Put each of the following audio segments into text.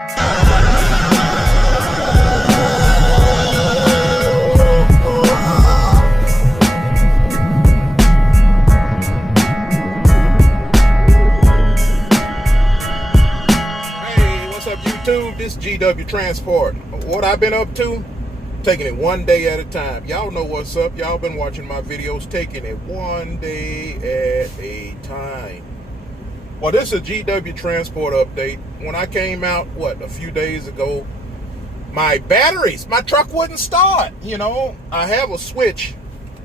What's up, YouTube? This GW Transport. What I've been up to? Taking it one day at a time. Y'all know what's up. Y'all been watching my videos, taking it one day at a time. Well, this is a GW Transport update. When I came out, a few days ago, my truck wouldn't start. You know, I have a switch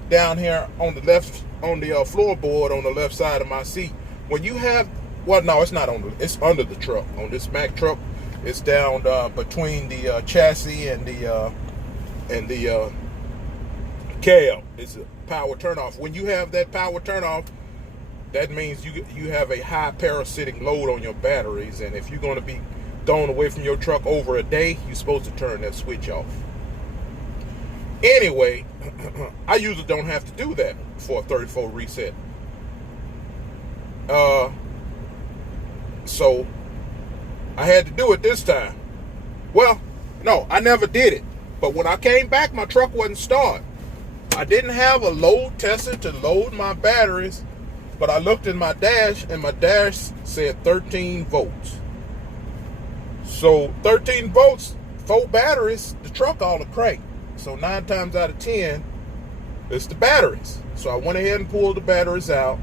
down here on the left, on the floorboard on the left side of my seat. When you have, no, it's not it's under the truck. On this Mack truck, it's down between the chassis and the cab. It's a power turnoff. When you have that power turnoff, that means you have a high parasitic load on your batteries, and if you're going to be going away from your truck over a day, you're supposed to turn that switch off. Anyway, I usually don't have to do that for a 34 reset. So I had to do it this time. Well, no, I never did it. But when I came back, my truck wouldn't start. I didn't have a load tester to load my batteries, but I looked in my dash, and my dash said 13 volts. So 13 volts, 4 batteries, the truck ought to crank. So 9 times out of 10, it's the batteries. So I went ahead and pulled the batteries out.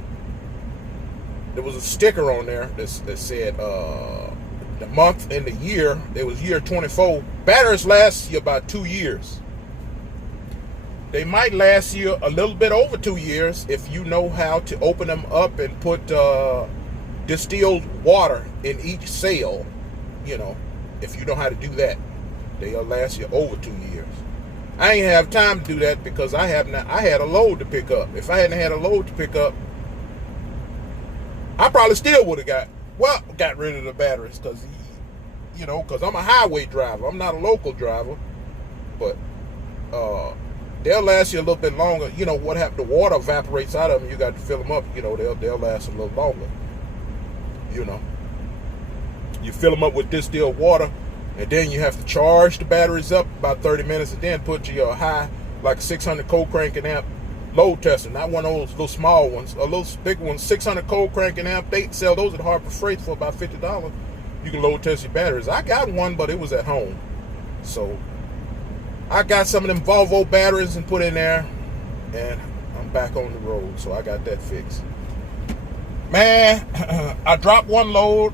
There was a sticker on there that said the month and the year. It was year 24. Batteries last you about 2 years. They might last you a little bit over 2 years if you know how to open them up and put distilled water in each cell. You know, if you know how to do that, they'll last you over 2 years. I ain't have time to do that because I had a load to pick up. If I hadn't had a load to pick up, I probably still would have got rid of the batteries because I'm a highway driver. I'm not a local driver, but they'll last you a little bit longer. You know what happened? The water evaporates out of them. You got to fill them up. You know, they'll last a little longer. You know, you fill them up with distilled water, and then you have to charge the batteries up about 30 minutes, and then put your high, like 600 cold cranking amp load tester, not one of those little small ones, a little big one, 600 cold cranking amp. They sell those at Harbor Freight for about $50. You can load test your batteries. I got one, but it was at home. So I got some of them Volvo batteries and put in there, and I'm back on the road. So I got that fixed. Man, I dropped one load.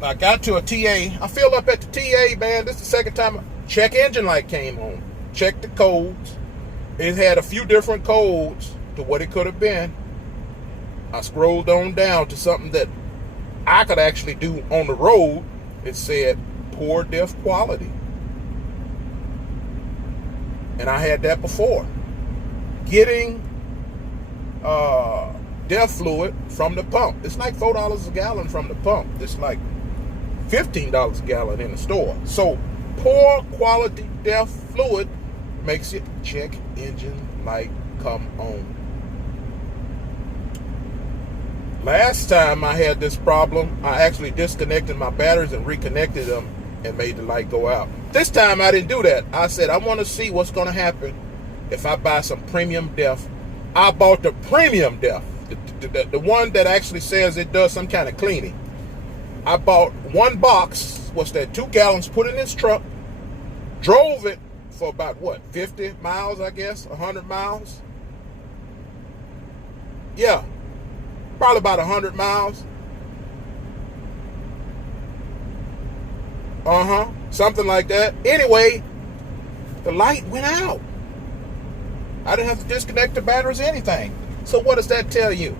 I got to a TA. I filled up at the TA, man. This is the second time. Check engine light came on. Check the codes. It had a few different codes to what it could have been. I scrolled on down to something that I could actually do on the road. It said poor DEF quality. And I had that before. Getting DEF fluid from the pump. It's like $4 a gallon from the pump. It's like $15 a gallon in the store. So poor quality DEF fluid makes it check engine light come on. Last time I had this problem, I actually disconnected my batteries and reconnected them and made the light go out. This time I didn't do that. I said, I want to see what's going to happen if I buy some premium DEF. I bought the premium DEF, the one that actually says it does some kind of cleaning. I bought one box, 2 gallons, put it in this truck, drove it for about 50 miles, I guess, 100 miles. Yeah, probably about 100 miles. Something like that. Anyway, the light went out. I didn't have to disconnect the batteries or anything. So what does that tell you?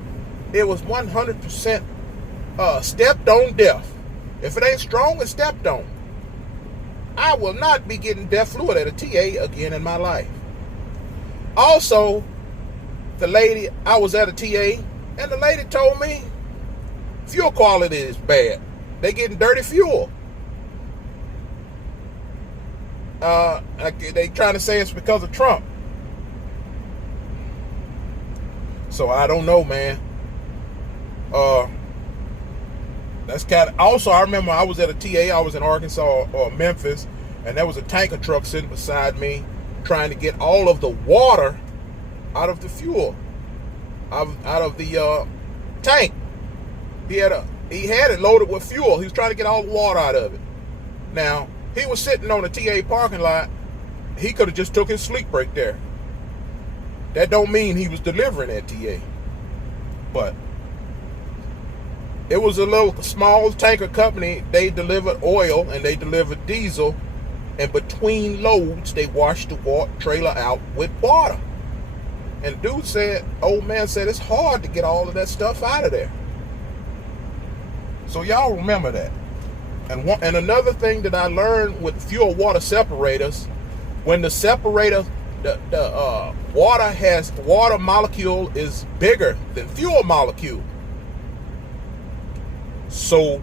It was 100% stepped on DEF. If it ain't strong, it's stepped on. I will not be getting DEF fluid at a TA again in my life. Also, I was at a TA, and the lady told me fuel quality is bad. They getting dirty fuel. They trying to say it's because of Trump. So I don't know, man. That's kind of, also, I remember I was at a TA, I was in Arkansas or Memphis, and there was a tanker truck sitting beside me trying to get all of the water out of the fuel, out of the tank. He had it loaded with fuel. He was trying to get all the water out of it. Now, he was sitting on the TA parking lot. He could have just took his sleep break there. That don't mean he was delivering at TA. But it was a little small tanker company. They delivered oil and they delivered diesel. And between loads, they washed the trailer out with water. And dude said, old man said, it's hard to get all of that stuff out of there. So y'all remember that. And another thing that I learned with fuel water separators, when the separator, the water molecule is bigger than fuel molecule. So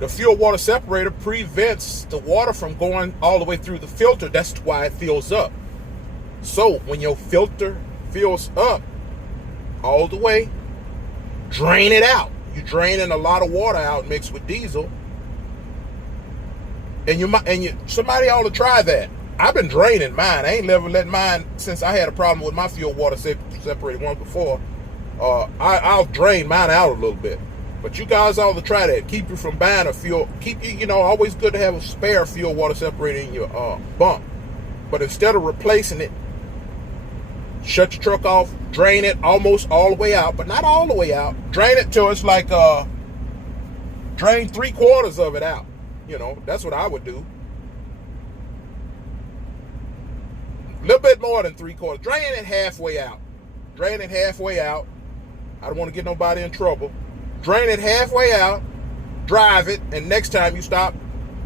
the fuel water separator prevents the water from going all the way through the filter. That's why it fills up. So when your filter fills up all the way, drain it out. You're draining a lot of water out mixed with diesel. And somebody ought to try that. I've been draining mine. I ain't never let mine, since I had a problem with my fuel water separated once before. I'll drain mine out a little bit. But you guys ought to try that. Keep you from buying a fuel. Keep you, always good to have a spare fuel water separator in your bunk. But instead of replacing it, shut your truck off, drain it almost all the way out, but not all the way out. Drain it till it's like, drain 3/4 of it out. That's what I would do. A little bit more than 3/4. Drain it halfway out. Drain it halfway out. I don't want to get nobody in trouble. Drain it halfway out, drive it, and next time you stop,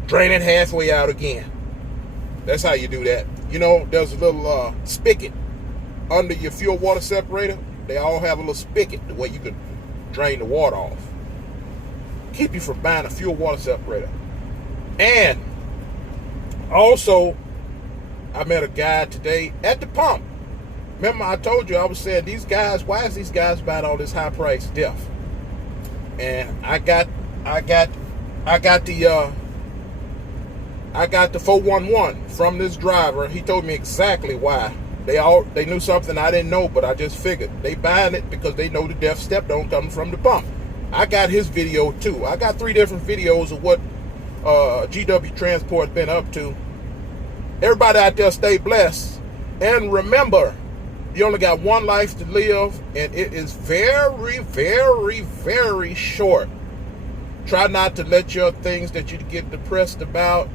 drain it halfway out again. That's how you do that. There's a little spigot under your fuel water separator. They all have a little spigot the way you can drain the water off. Keep you from buying a fuel water separator. And also, I met a guy today at the pump. Remember I told you, I was saying, these guys, why is these guys buying all this high priced stuff? And I got the 411 from this driver. He told me exactly why. They knew something I didn't know, but I just figured. They buying it because they know the death step don't come from the pump. I got his video too. I got 3 different videos of what GW Transport been up to. Everybody out there stay blessed. And remember, you only got one life to live, and it is very, very, very short. Try not to let your things that you get depressed about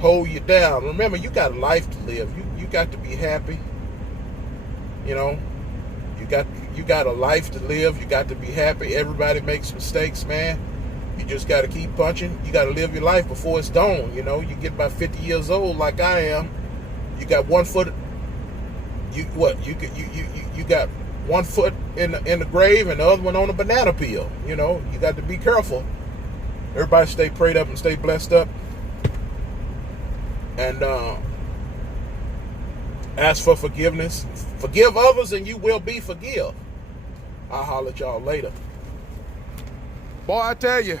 hold you down. Remember, you got a life to live. You got to be happy. You got a life to live. You got to be happy. Everybody makes mistakes, man. You just got to keep punching. You got to live your life before it's done. You get about 50 years old like I am. You got one foot. You got one foot in the grave and the other one on a banana peel. You got to be careful. Everybody stay prayed up and stay blessed up. And ask for forgiveness. Forgive others and you will be forgiven. I'll holler at y'all later. Boy, I tell you,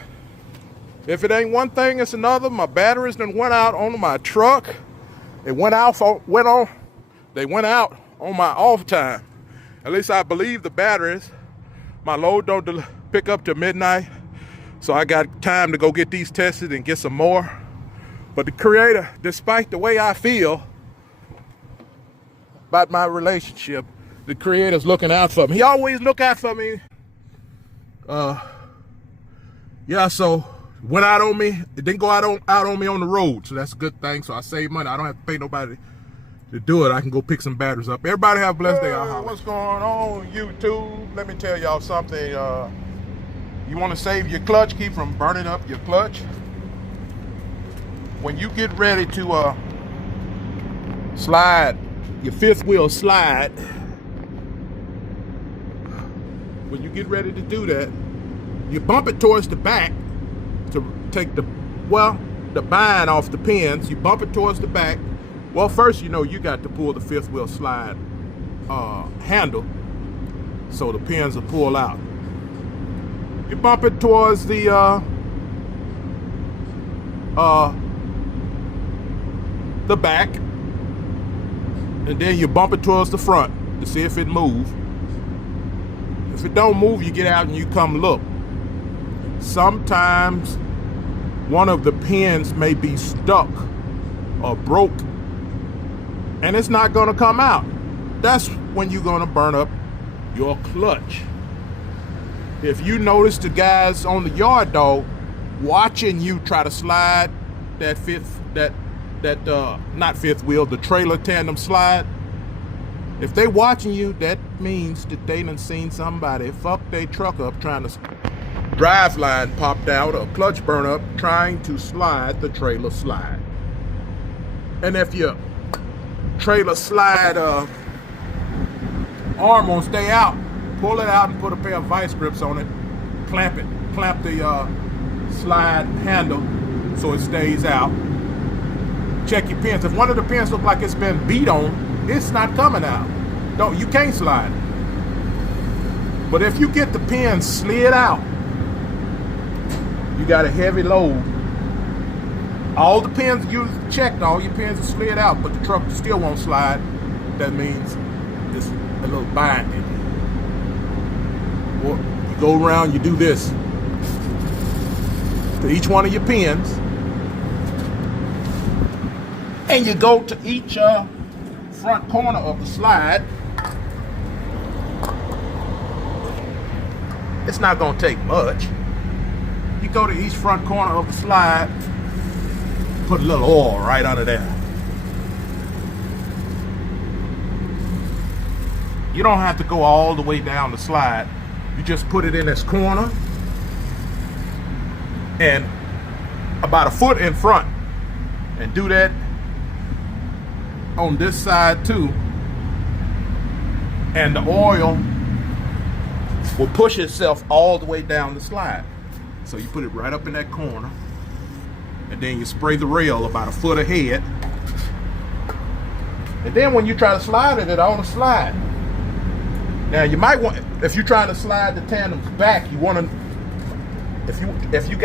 if it ain't one thing, it's another. My batteries done went out on my truck. They went out on my off time. At least I believe the batteries. My load don't pick up till midnight. So I got time to go get these tested and get some more. But the Creator, despite the way I feel about my relationship, the Creator's looking out for me. He always look out for me. So went out on me. It didn't go out on me on the road. So that's a good thing. So I save money. I don't have to pay nobody to do it. I can go pick some batteries up. Everybody have a blessed day. What's going on, YouTube? Let me tell y'all something. You want to save your clutch, keep from burning up your clutch. When you get ready to slide, your fifth wheel slide, when you get ready to do that, you bump it towards the back to take the bind off the pins. You bump it towards the back. Well, first, you got to pull the fifth wheel slide handle so the pins will pull out. You bump it towards the back, and then you bump it towards the front to see if it moves. If it don't move, you get out and you come look. Sometimes one of the pins may be stuck or broke, and it's not going to come out. That's when you're going to burn up your clutch. If you notice the guys on the yard dog watching you try to slide that not fifth wheel, the trailer tandem slide, if they watching you, that means that they done seen somebody fuck their truck up trying to drive line popped out or clutch burn up trying to slide the trailer slide. And if your trailer slide arm won't stay out, pull it out and put a pair of vice grips on it, clamp the slide handle so it stays out. Check your pins. If one of the pins look like it's been beat on, it's not coming out. You can't slide it. But if you get the pin slid out, you got a heavy load. All the pins you checked, all your pins are slid out, but the truck still won't slide. That means it's a little binding. Well, you go around, you do this to each one of your pins, and you go to each front corner of the slide. It's not going to take much. You go to each front corner of the slide, put a little oil right under there. You don't have to go all the way down the slide. You just put it in this corner and about a foot in front, and do that on this side too, and the oil will push itself all the way down the slide. So you put it right up in that corner, and then you spray the rail about a foot ahead, and then when you try to slide it on the slide. Now you might want, if you're trying to slide the tandems back, you want to, if you're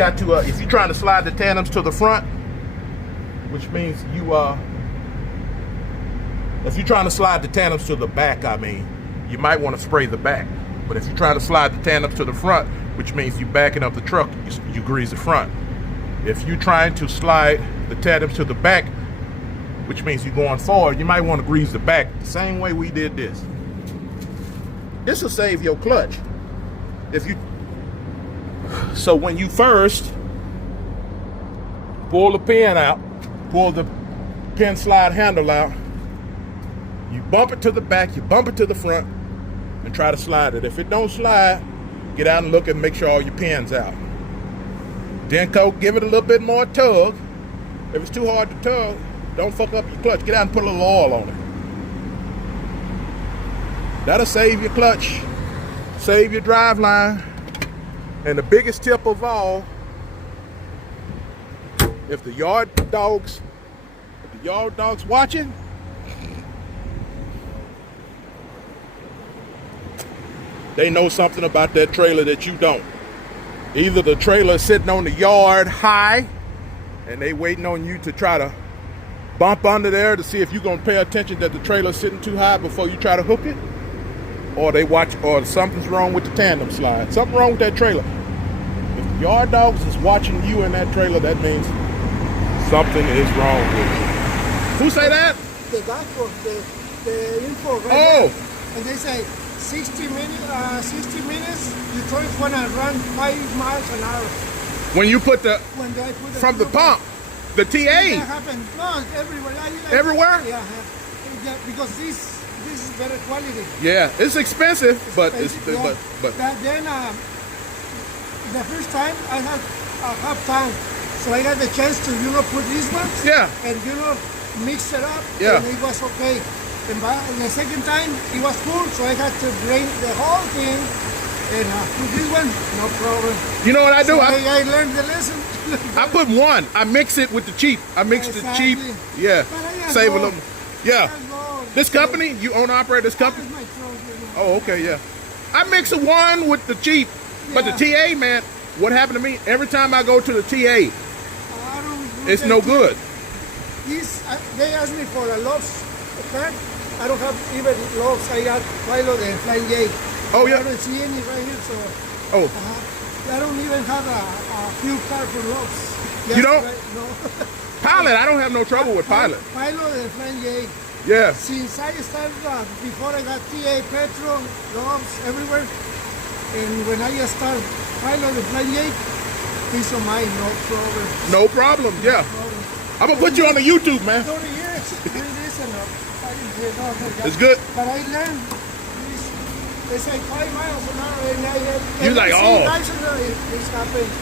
trying to slide the tandems to the front, which means if you're trying to slide the tandems to the back, you might want to spray the back. But if you're trying to slide the tandems to the front, which means you're backing up the truck, you grease the front. If you're trying to slide the tandems to the back, which means you're going forward, you might want to grease the back the same way we did this. This will save your clutch. So when you first pull the pin out, pull the pin slide handle out, you bump it to the back, you bump it to the front, and try to slide it. If it don't slide, get out and look and make sure all your pins out. Then give it a little bit more tug. If it's too hard to tug, don't fuck up your clutch. Get out and put a little oil on it. That'll save your clutch, save your drive line. And the biggest tip of all, if the yard dogs watching, they know something about that trailer that you don't. Either the trailer is sitting on the yard high and they waiting on you to try to bump under there to see if you're going to pay attention that the trailer's sitting too high before you try to hook it, or something's wrong with the tandem slide. Something wrong with that trailer. If the yard dogs is watching you in that trailer, that means something is wrong with it. Who say that? The guy for the info right Oh! there. And they say 60 minutes, your truck's gonna run 5 miles an hour. When you put the, When they put from the pump, the TA. That happens. No, everywhere. Everywhere? Yeah, because this is better quality. Yeah, it's expensive, but Expensive, yeah. but Then the first time I had a half tank, so I had the chance to put these ones. Yeah. And mix it up. Yeah. And it was okay. And the second time it was full, so I had to drain the whole thing. And with this one, no problem. you know what I do? So I learned the lesson. I put one. I mix it with the cheap. I mix the cheap. Exactly. Yeah. But I Save a know. little. Yeah. I know. This company, you own and operate this company? That is my truck, Oh, okay, yeah. I mix a one with the cheap, But the Yeah. TA, man, what happened to me? Every time I go to the TA, I don't. it's no good. They asked me for a Loves pack. I don't have even Loves. I got Philo the Flying J. Oh, yeah. I don't see any right here, so Oh, I don't even have a fuel card for Loves. You don't? No. Pilot, I don't have no trouble with Pilot. Philo the Flying J. Yeah. Since I started, before I got TA, Petro, Loves, everywhere, and when I started Philo the Flying J, peace of mind, no problem. No problem. Yeah. I'm gonna put you on the YouTube, man. 30 years doing this and I didn't hear nothing. It's good. But I learned this, they say 5 miles an hour and I had You like, oh. It's happened.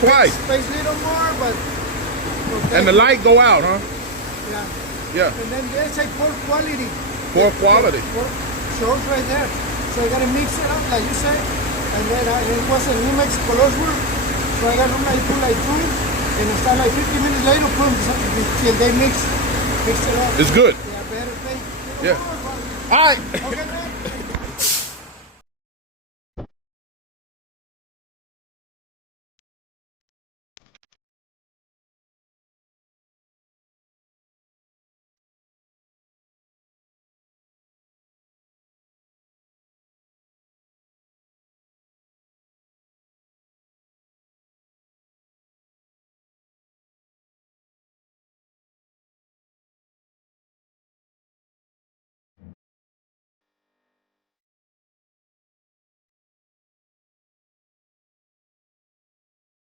Twice. Space little more, but okay. And the light go out, huh? Yeah. Yeah. And then they say poor quality. Poor quality. Shows right there. So I gotta mix it up like you said. And then it was in New Mexico, Losburg. So I got room like two. And it started like 50 minutes later, boom, till they mix it up. It's good. Yeah, better pay. Yeah. All right. Okay, man.